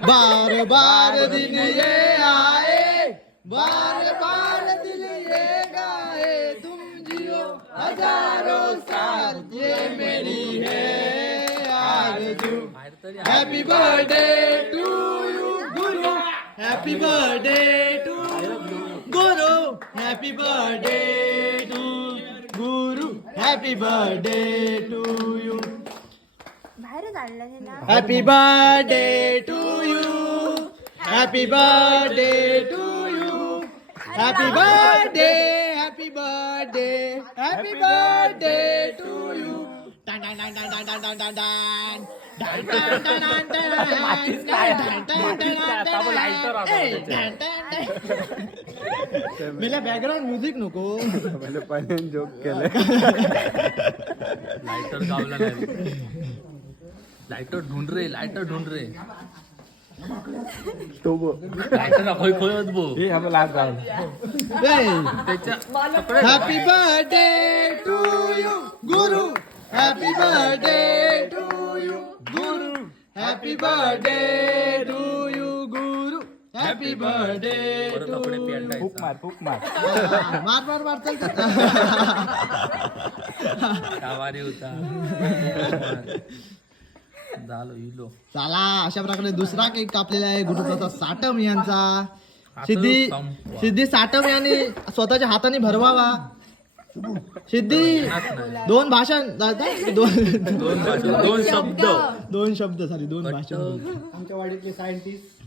बार बार दिन ये आए, बार बार दिल ये गाए, तुम जियो हजारों साल, ये मेरी है आरज़ू। Happy birthday to you Guru, happy birthday to Guru, happy birthday to Guru, happy birthday to you. Happy birthday to you, happy birthday to you, happy birthday, happy birthday, happy birthday to you. Dan dan dan dan dan dan dan dan dan. Dan dan dan dan dan. मेला background music नको. मला पण joke केलं. Lighter गावला नाही. Lighter ढूंढ रे, lighter ढूंढ रे. तो बो लाइटर खोय खोयत बो. हे हम लास्ट जाऊ. त्याच्या happy birthday to you Guru, happy birthday to you Guru, happy birthday to you Guru, happy birthday to फूक मार फूक मार. मार मार मार चल. गावारी होता. झालो इलो. चला अशा प्रकारे दुसरा केक कापलेला आहे गुरुप्रसाद साटम यांचा. सिद्धी साटम यांनी स्वतःच्या हाताने भरवावा. सिद्धी दोन भाषण दोन शब्द सॉरी दोन भाषण. आमच्या वाडीतले सायंटिस्ट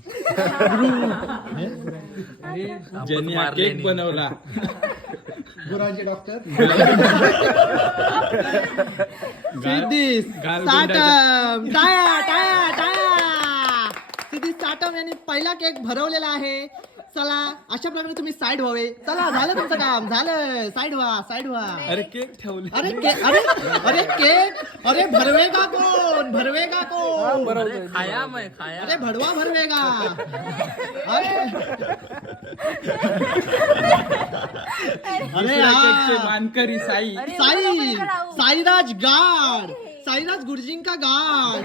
ज्यांनी हा केक बनवला. गुरांचे डॉक्टर सिद्धी साटम. टाया टाया टाया. सिद्धी साटम यांनी पहिला केक भरवलेला आहे. चला अशा प्रकारे तुम्ही साईड व्हावे. चला झालं तुमचं काम झालं. साईड व्हा साईड व्हा. अरे केक ठेवले. अरे अरे केक अरे भरवेगा कोण भरवेगा कोण. खाया मैं खाया. अरे भडवा भरवेगा. अरे अरे केकचे मानकरी साई. साईराज गाड. साईराज गुरुजींका गाड.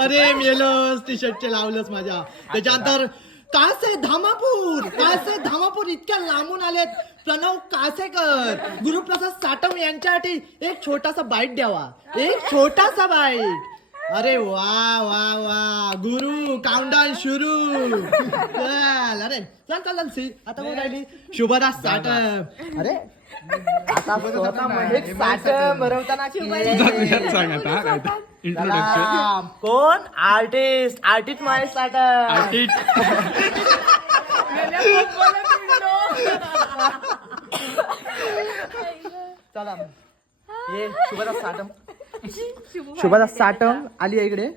अरे मेलस टी शर्टचे लावलंच माझ्या. त्याच्यानंतर कासे धामापूर इतक्या लांबून आलेत. प्रणव कासेकर गुरुप्रसाद साटम यांच्यासाठी एक छोटासा बाईट द्यावा. एक छोटासा बाईट. अरे वा वा वा गुरु काउंटडाऊन सुरू. चल अरे चल चल चल. आता कोण राहिली शुभदास साटम. अरे आता साटम भरवताना सांग आता इंट्रोडक्शन. कोण आर्टिस्ट महेश साटम. चला हे शुभदास साटम आली आहे इकडे.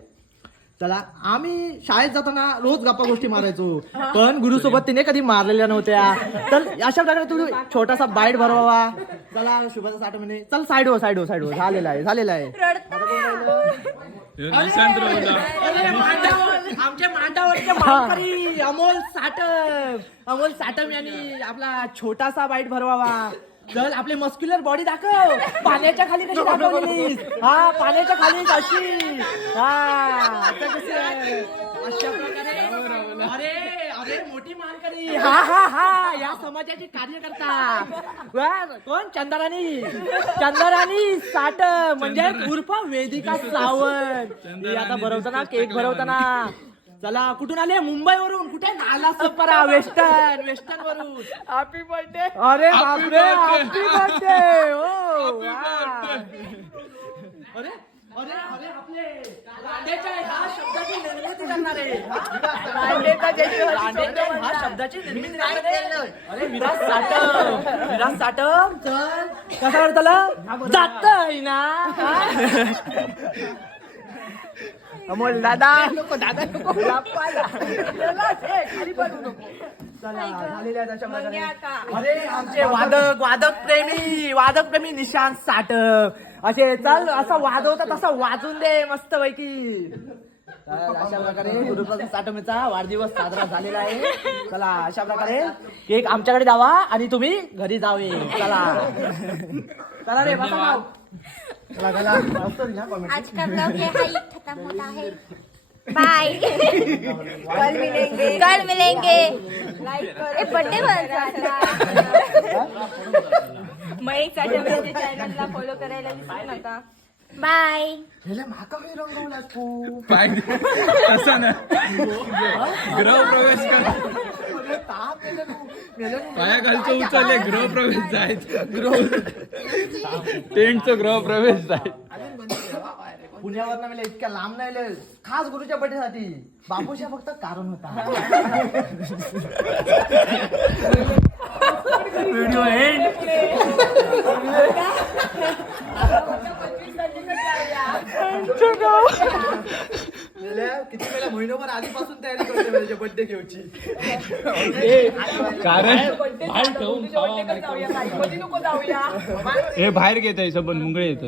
चला आम्ही शाळेत जाताना रोज गप्पा गोष्टी मारायचो, पण गुरुसोबत तिने कधी मारलेल्या नव्हत्या. तर अशा प्रकारे तू छोटासा बाईट भरवावा. चला शुभदास साटम म्हणे चल साईड हो. झालेला आहे. आमच्या मांडावरचे मानकरी अमोल साटम यांनी आपला छोटासा बाईट भरवावा. चल आपली मस्क्युलर बॉडी दाखव. पाण्याच्या खाली कशी दाखवलीस. हा पाण्याच्या खाली कशी. अशा प्रकारे अरे मोठी मानकरी. हा या समाजाची कार्यकर्ता. कोण चंद्राणी साटम म्हणजे उर्फ वेदिका सावंत. आता भरवताना केक भरवताना. चला कुठून आले. मुंबईवरून. कुठे आला सपरा. वेस्टर्न वरून. Happy birthday. अरे बापरे हॅपी बर्थडे. अरे अरे अरे आपले लांडेच्या ह्या शब्दाची निर्मिती करणारे. ह्या शब्दाची निर्मिती करणारे. अरे विराज साटम. चल कसा वाटला जात ना. अमोल दादा नको. अरे आमचे वादक प्रेमी निशांत साटम. असे चल असं वाजवतात तसं वाजून दे मस्त पैकी. अशा प्रकारे गुरुप्रसाद साठवणीचा वाढदिवस साजरा झालेला आहे. चला अशा प्रकारे केक आमच्याकडे द्यावा आणि तुम्ही घरी जावे. चला चला रे बसा नाव. चला चला मस्त दिला comment. आज का ब्लॉग ये हाई खत्म होता है. बाय. कल मिलेंगे. लाइक करो. बर्थडे मयेक साठवणीच्या चॅनलला फॉलो करायला विसरू नका. बाय. हेले माका काही रंगवलास तू. पाय तसा ना गृह प्रवेश कर ताप गेलं तू. मेलं तू. पाया खालचं उचलले गृह प्रवेश जायचं टेंटचं गृह प्रवेश जायचं. पुण्यावर मला इतक्या लांब नाही आले. खास गुरुच्या बर्थडे साठी. बापूशा फक्त कारण होता. Video end. किती वेळा महिनोभर आधीपासून तयारी करते बर्थडे घेऊची. कारण बाहेर ठेवून खावा नाही. हे बाहेर घेत आहे सबन मुंगळे येतो.